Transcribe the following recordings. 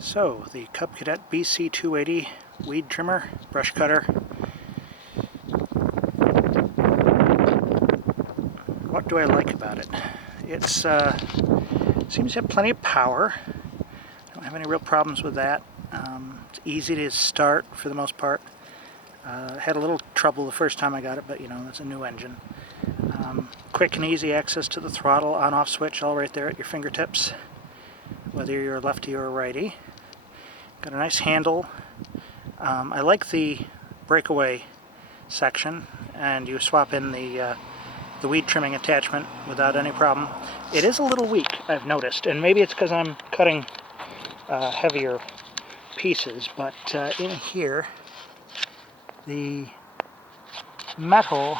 So, the Cub Cadet BC280 weed trimmer, brush cutter. What do I like about it? It seems to have plenty of power. Don't have any real problems with that. It's easy to start for the most part. Had a little trouble the first time I got it, but you know, that's a new engine. Quick and easy access to the throttle, on-off switch all right there at your fingertips, whether you're a lefty or a righty. Got a nice handle. I like the breakaway section, and you swap in the weed trimming attachment without any problem. It is a little weak, I've noticed, and maybe it's because I'm cutting heavier pieces, but in here the metal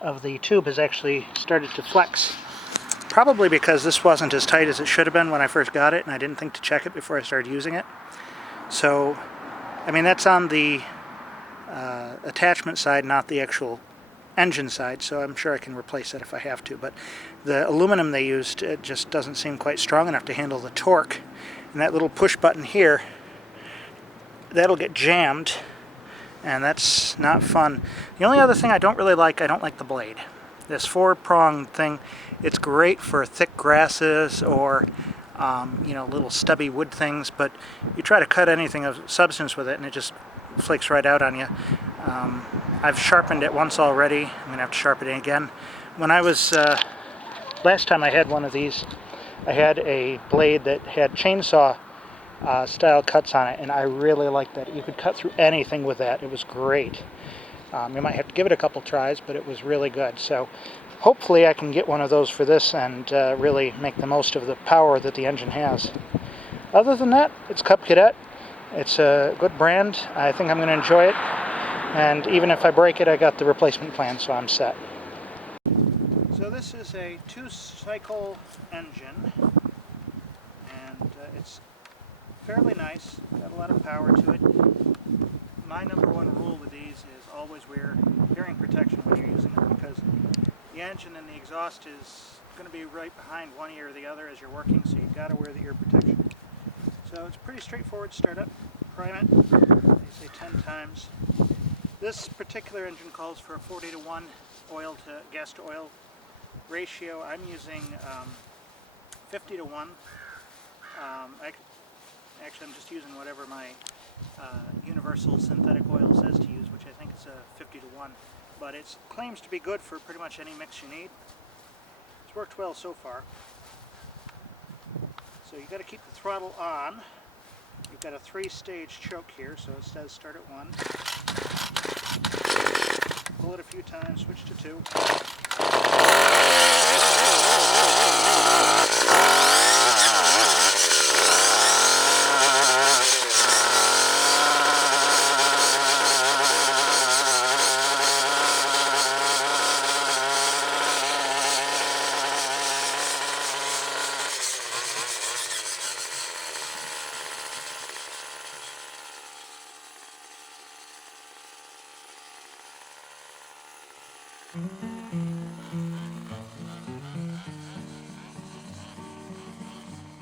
of the tube has actually started to flex. Probably because this wasn't as tight as it should have been when I first got it, and I didn't think to check it before I started using it. So, I mean, that's on the attachment side, not the actual engine side, so I'm sure I can replace it if I have to. But the aluminum they used, it just doesn't seem quite strong enough to handle the torque. And that little push button here, that'll get jammed, and that's not fun. The only other thing I don't really like, I don't like the blade. This four-pronged thing, it's great for thick grasses or you know, little stubby wood things, but you try to cut anything of substance with it and it just flakes right out on you. I've sharpened it once already. I'm going to have to sharpen it again. When I was, last time I had one of these, I had a blade that had chainsaw style cuts on it, and I really liked that. You could cut through anything with that. It was great. You might have to give it a couple tries, but it was really good. So hopefully I can get one of those for this and really make the most of the power that the engine has. Other than that, it's Cub Cadet. It's a good brand. I think I'm going to enjoy it. And even if I break it, I got the replacement plan, so I'm set. So this is a 2-cycle engine, and it's fairly nice. Got a lot of power to it. My number one rule with these is always wear hearing protection when you're using it, because the engine and the exhaust is going to be right behind one ear or the other as you're working, so you've got to wear the ear protection. So it's pretty straightforward startup. Prime it, they say 10 times. This particular engine calls for a 40-to-1 oil to gas to oil ratio. I'm using 50-to-1. Actually, I'm just using whatever my universal synthetic oil says to use, which I think is a 50-to-1. But it claims to be good for pretty much any mix you need. It's worked well so far. So you've got to keep the throttle on. You've got a 3-stage choke here, so it says start at 1. Pull it a few times, switch to 2.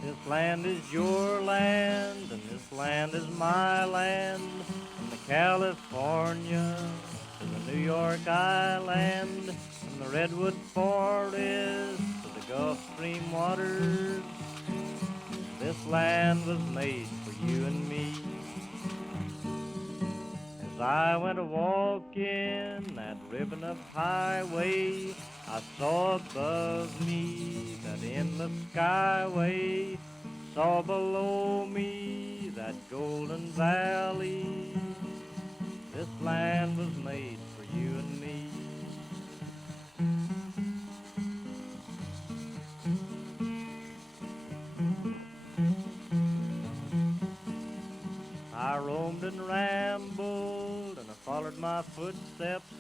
This land is your land, and this land is my land. From the California to the New York Island, from the Redwood Forest to the Gulf Stream waters, this land was made for you and me. As I went a-walking that ribbon of highway, I saw above me that endless skyway, saw below me that golden valley. This land was made for you and me. I roamed and rambled, and I followed my footsteps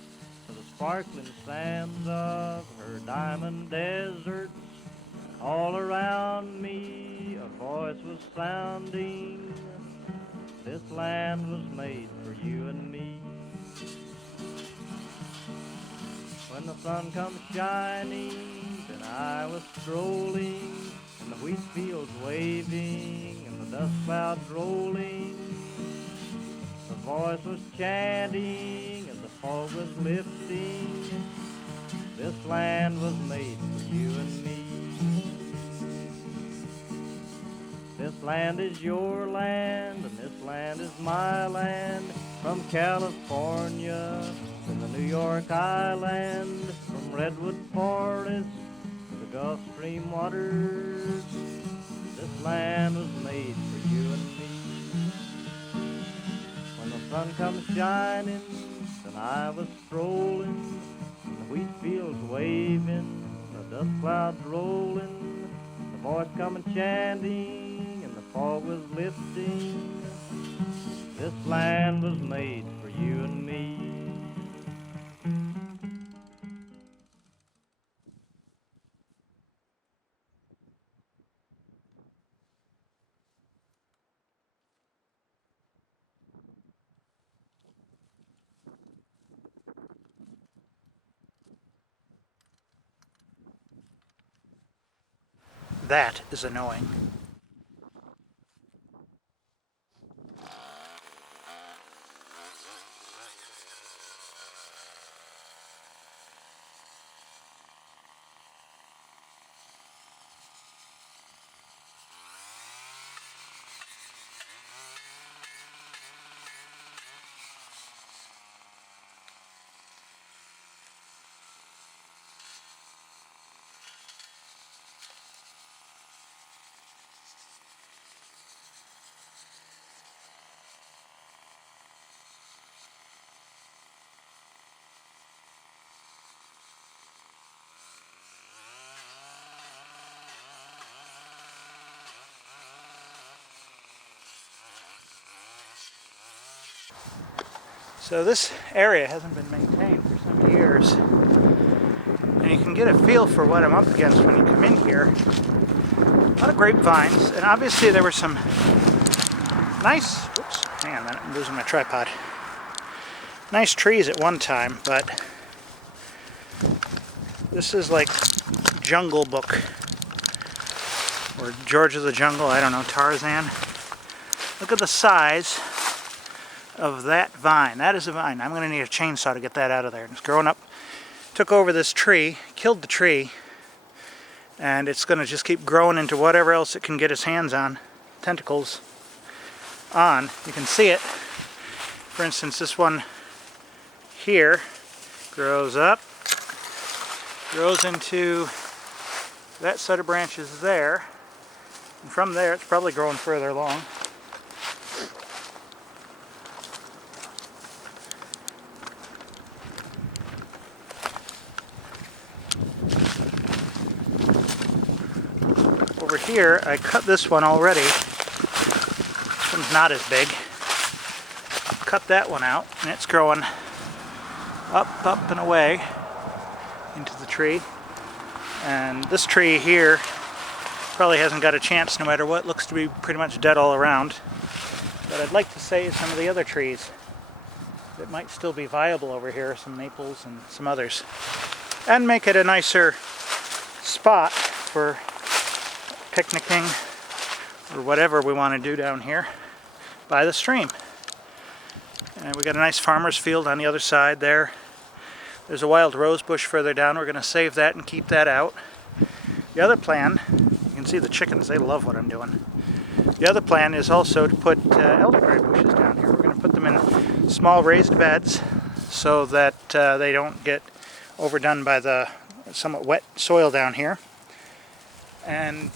to the sparkling sands of her diamond deserts. All around me a voice was sounding, this land was made for you and me. When the sun comes shining, then I was strolling, and the wheat fields waving, and the dust clouds rolling. The voice was chanting as the fog was lifting. This land was made for you and me. This land is your land, and this land is my land. From California to the New York Island, from redwood forest to the Gulf Stream waters, this land was made for you and me. When the sun comes shining, and I was strolling, and the wheat fields waving, the dust clouds rolling, the voice coming chanting, and the fog was lifting. This land was made for you and me. That is annoying. So this area hasn't been maintained for some years, and you can get a feel for what I'm up against when you come in here. A lot of grapevines, and obviously there were some nice, oops, hang on a minute, I'm losing my tripod. Nice trees at one time, but this is like Jungle Book, or George of the Jungle, I don't know, Tarzan. Look at the size of that vine. That is a vine. I'm going to need a chainsaw to get that out of there. It's growing up, took over this tree, killed the tree, and it's going to just keep growing into whatever else it can get its hands on, tentacles on. You can see it. For instance, this one here grows up, grows into that set of branches there, and from there it's probably growing further along. Over here, I cut this one already. This one's not as big. Cut that one out, and it's growing up and away into the tree. And this tree here probably hasn't got a chance no matter what. Looks to be pretty much dead all around. But I'd like to save some of the other trees that might still be viable over here, some maples and some others, and make it a nicer spot for picnicking or whatever we want to do down here by the stream. And we got a nice farmer's field on the other side there. There's a wild rose bush further down. We're going to save that and keep that out. The other plan, you can see the chickens, they love what I'm doing. The other plan is also to put elderberry bushes down here. We're going to put them in small raised beds so that they don't get overdone by the somewhat wet soil down here. And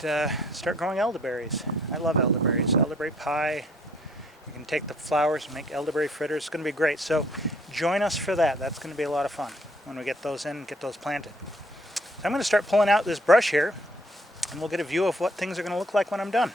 start growing elderberries. I love elderberries. Elderberry pie. You can take the flowers and make elderberry fritters. It's going to be great. So join us for that. That's going to be a lot of fun when we get those in, get those planted. So I'm going to start pulling out this brush here, and we'll get a view of what things are going to look like when I'm done.